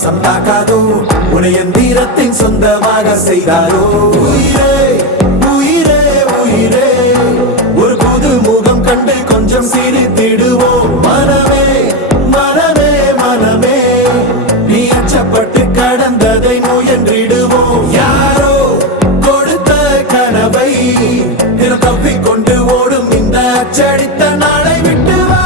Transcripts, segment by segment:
பாசம் தாக்காதோ உன்னை என் தீரத்தின் சொந்தமாக செய்தாரோ உயிரே உயிரே உயிரே ஒரு புது முகம் கண்டு கொஞ்சம் சிரித்திடுவோம் மனமே மனமே மனமே நீ அச்சப்பட்டு கடந்ததை முயன்றிடுவோம் யாரோ கொடுத்த கனவை தினம் தப்பிக்கொண்டு ஓடும் இந்த அச்சடித்த நாளை விட்டு வா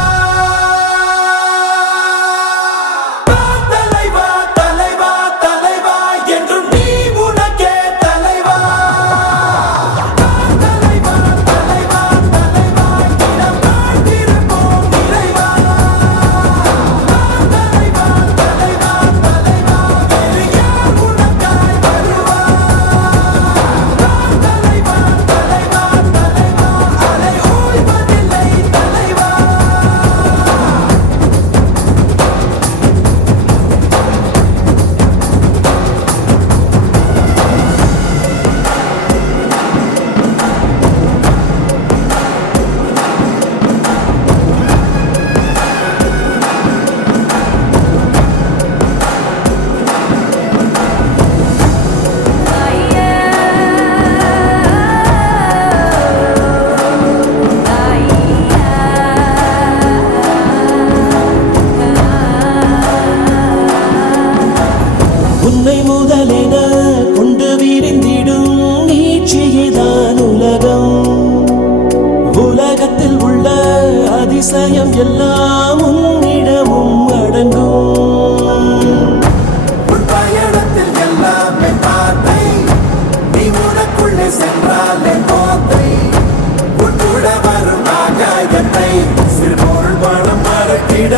தலைவா தலைவா தலைவா என்றும் நீ உனக்கே தலைவா தலைவா தலைவா தலைவா தினம் காத்திருப்போம் நிறைவா தலைவா தலைவா தலைவா வேறு யார் உனக்காய் வருவா தலைவா தலைவா தலைவா அலை ஓய்வதில்லை தலைவா உன்னை முதலென கொண்டு விரிந்திடும் நீட்சியேதான் உலகம் உலகத்தில் உள்ள அதிசயம் எல்லாம் உன்னிடமும் அடங்கும் உன் பயணத்தில் எல்லாமே பாதை நீ உனக்குள்ளே சென்றாலே போதை உன் கூட வரும் ஆகாயத்தை சிறு பொருள் பணம் மறக்கிட